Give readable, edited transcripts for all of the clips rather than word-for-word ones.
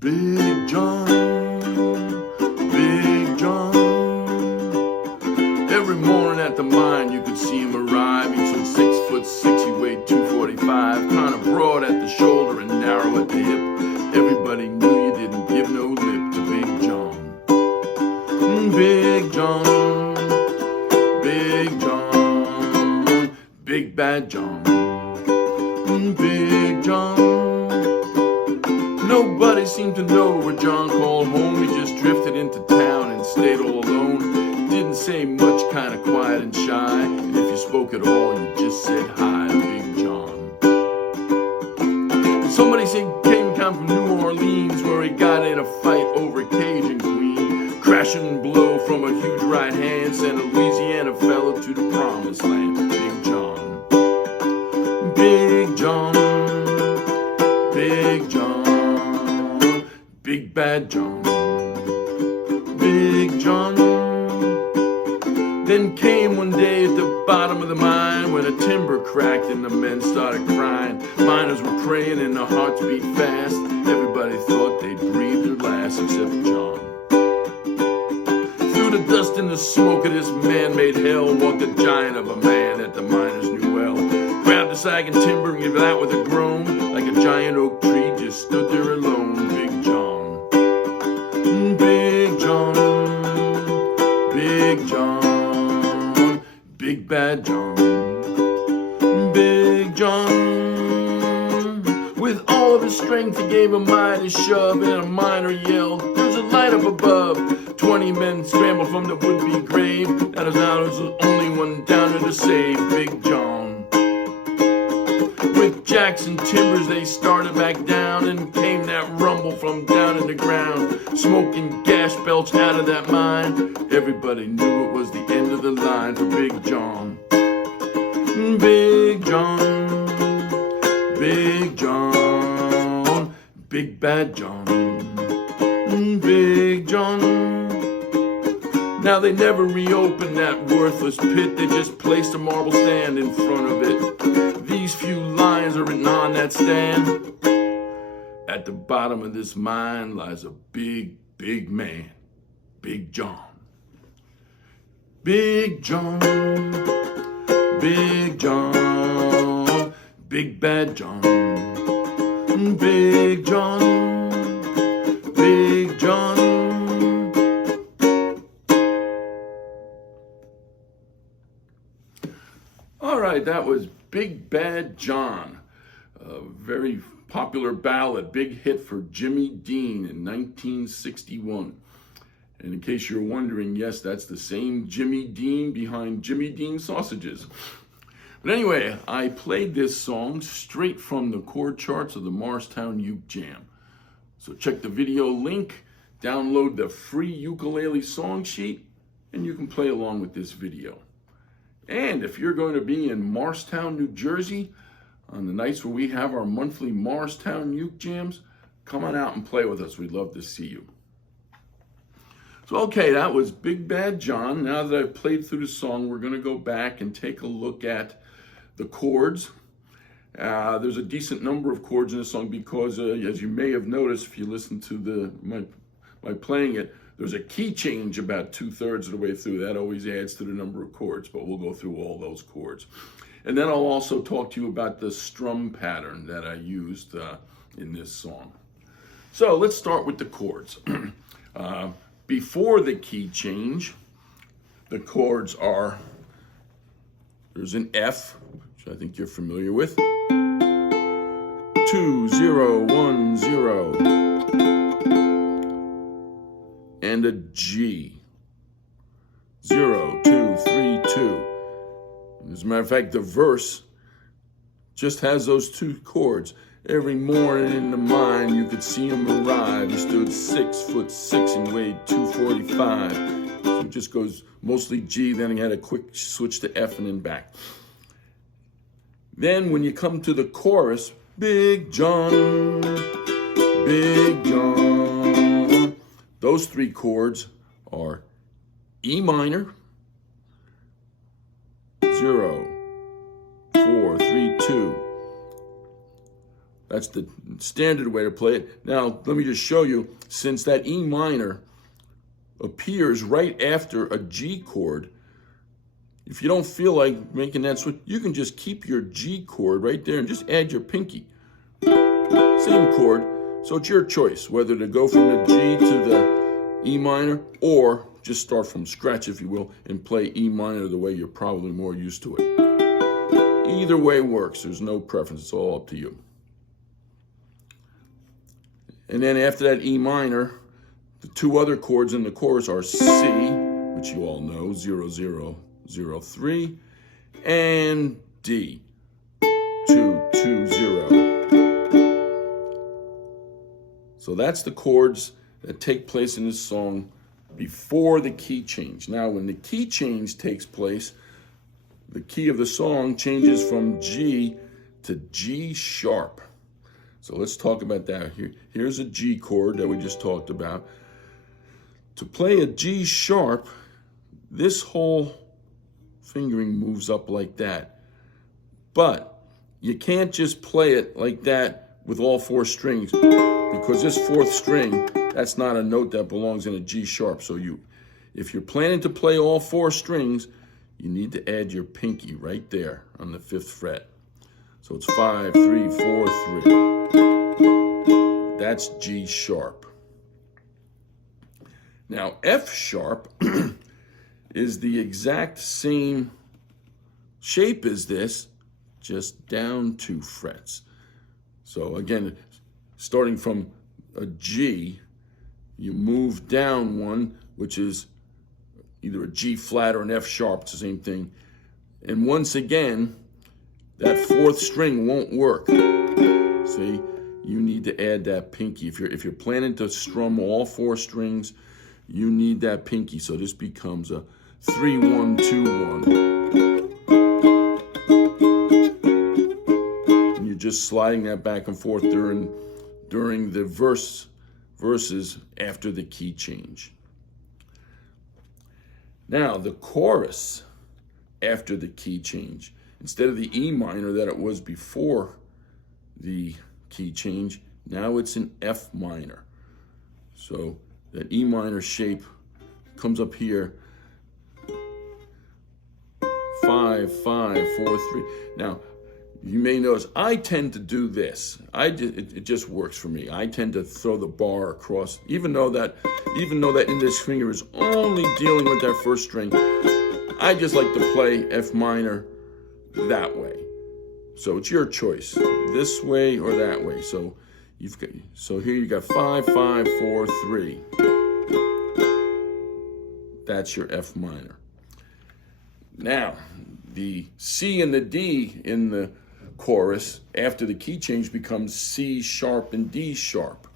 Big John, Big John. Every morning at the mine you could see him arrive. He stood 6'6", he weighed 245. Kind of broad at the shoulder and narrow at the hip. Everybody knew you didn't give no lip to Big John. Big John, Big John, Big Bad John. Big John. Nobody seemed to know where John called home. He just drifted into town and stayed all alone. Didn't say much, kind of quiet and shy. And if you spoke at all, you just said hi to Big John. Somebody said he came from New Orleans, where he got in a fight over Cajun Queen. Crashin' blow from a huge right hand sent a Louisiana fella to the promised land. Big John, Big John, Big John, Big Bad John, Big John. Then came one day at the bottom of the mine when a timber cracked and the men started crying. Miners were praying and their hearts beat fast. Everybody thought they'd breathe their last except John. Through the dust and the smoke of this man-made hell walked a giant of a man that the miners knew well. Grabbed the sagging timber and gave it out with a groan. Like a giant oak tree just stood there alone. Big John, Big John, Big John, Big Bad John, Big John. With all of his strength he gave a mighty shove, and a miner yelled, "There's a light up above." 20 men scrambled from the would-be grave. That was the only one down there to save Big John. With jacks and timbers they started back down, and came that rumble from down in the ground. Smoke and gas belched out of that mine. Everybody knew it was the end of the line for Big John. Big John, Big John, Big Bad John, Big John. Now they never reopened that worthless pit. They just placed a marble stand in front of it. These few lines are written on that stand. At the bottom of this mine lies a big, big man, Big John. Big John, Big John, Big Bad John, Big John, Big John. All right, that was Big Bad John, a very popular ballad, big hit for Jimmy Dean in 1961. And in case you're wondering, yes, that's the same Jimmy Dean behind Jimmy Dean Sausages. But anyway, I played this song straight from the chord charts of the Morristown Uke Jam. So check the video link, download the free ukulele song sheet, and you can play along with this video. And if you're going to be in Morristown, New Jersey, on the nights where we have our monthly Morristown Uke Jams, come on out and play with us. We'd love to see you. So, okay, that was Big Bad John. Now that I've played through the song, we're going to go back and take a look at the chords. There's a decent number of chords in the song because, as you may have noticed if you listen to my playing it, there's a key change about 2/3 of the way through. That always adds to the number of chords, but we'll go through all those chords. And then I'll also talk to you about the strum pattern that I used in this song. So let's start with the chords. Before the key change, the chords are, there's an F, which I think you're familiar with. 2, 0, 1, 0. And a G. 0, 2, 3, 2. As a matter of fact, the verse just has those two chords. Every morning in the mine, you could see him arrive. He stood 6'6" and weighed 245. So it just goes mostly G, then he had a quick switch to F and then back. Then when you come to the chorus, Big John, Big John. Those three chords are E minor, 0, 4, 3, 2. That's the standard way to play it. Now, let me just show you, since that E minor appears right after a G chord, if you don't feel like making that switch, you can just keep your G chord right there and just add your pinky. Same chord, so it's your choice, whether to go from the G to the E minor, or just start from scratch, if you will, and play E minor the way you're probably more used to it. Either way works, there's no preference, it's all up to you. And then after that E minor, the two other chords in the chorus are C, which you all know, 0, 0, 0, 3, and D, 2, 2, 0. So that's the chords that take place in this song before the key change. Now, when the key change takes place, the key of the song changes from G to G sharp. So let's talk about that. Here's a G chord that we just talked about. To play a G sharp, this whole fingering moves up like that. But you can't just play it like that with all four strings, because this fourth string, that's not a note that belongs in a G sharp. So if you're planning to play all four strings, you need to add your pinky right there on the 5th fret. So it's 5, 3, 4, 3. That's G sharp. Now, F sharp is the exact same shape as this, just down 2 frets. So again, starting from a G, you move down one, which is either a G flat or an F sharp, it's the same thing. And once again, that 4th string won't work. See, you need to add that pinky. If you're planning to strum all 4 strings, you need that pinky. So this becomes a 3, 1, 2, 1. And you're just sliding that back and forth during the verses after the key change. Now, the chorus after the key change, instead of the E minor that it was before the key change, now it's an F minor. So that E minor shape comes up here, 5, 5, 4, 3. Now, you may notice I tend to do this. It just works for me. I tend to throw the bar across, even though that index finger is only dealing with that 1st string. I just like to play F minor that way. So it's your choice, this way or that way. So here you got 5, 5, 4, 3. That's your F minor. Now, the C and the D in the chorus after the key change becomes C sharp and D sharp.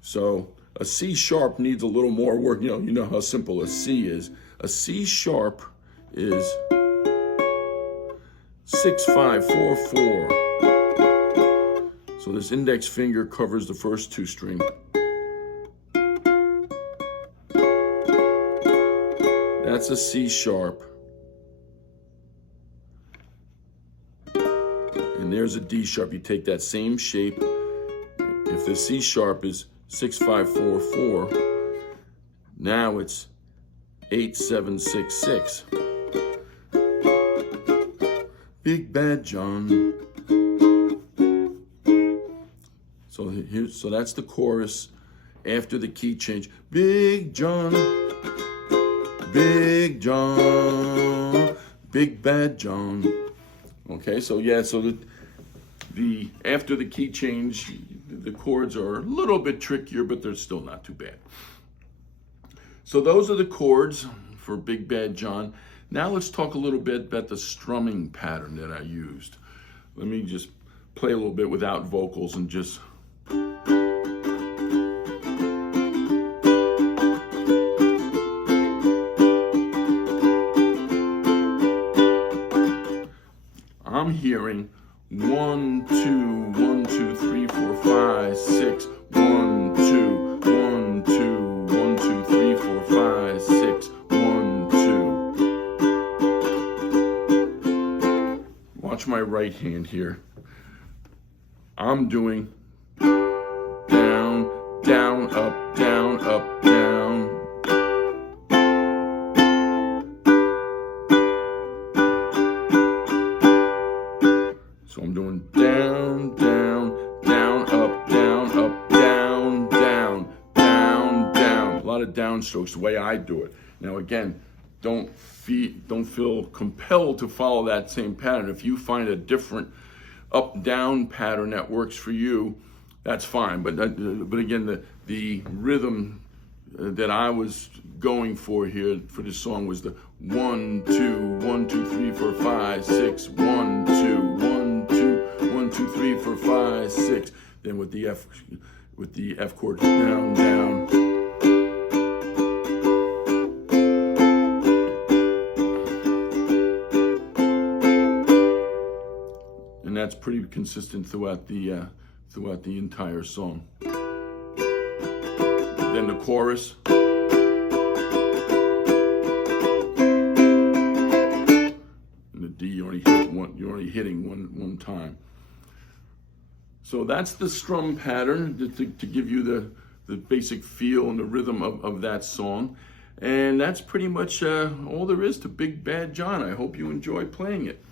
So a C sharp needs a little more work. You know how simple a C is. A C sharp is 6, 5, 4, 4. So this index finger covers the first 2 strings. That's a C sharp. And there's a D sharp. You take that same shape. If the C sharp is 6, 5, 4, 4, now it's 8, 7, 6, 6. Big Bad John. So that's the chorus after the key change. Big John, Big John, Big Bad John. Okay, so yeah, so the after the key change, the chords are a little bit trickier, but they're still not too bad. So those are the chords for Big Bad John. Now let's talk a little bit about the strumming pattern that I used. Let me just play a little bit without vocals and just... I'm hearing 1, 2, 1, 2, 3, 4, 5, 6, 1, 2, 1, 2, 1, 2, 3, 4, 5, 6, 1, 2. Watch my right hand here. I'm doing down, down, up, down, up, down. So I'm doing down, down, down, up, down, down, down, down, down. A lot of downstrokes, the way I do it. Now again, don't feel compelled to follow that same pattern. If you find a different up-down pattern that works for you, that's fine. But again, the rhythm that I was going for here for this song was the 1, 2, 1, 2, 3, 4, 5, 6, 1, 2, 1, 2, 1, 2, 3, 4, 5, 6. Then with the F chord, down, down. And that's pretty consistent throughout the entire song. Then the chorus. And the D, you're only hitting one time. So that's the strum pattern to give you the basic feel and the rhythm of that song. And that's pretty much all there is to Big Bad John. I hope you enjoy playing it.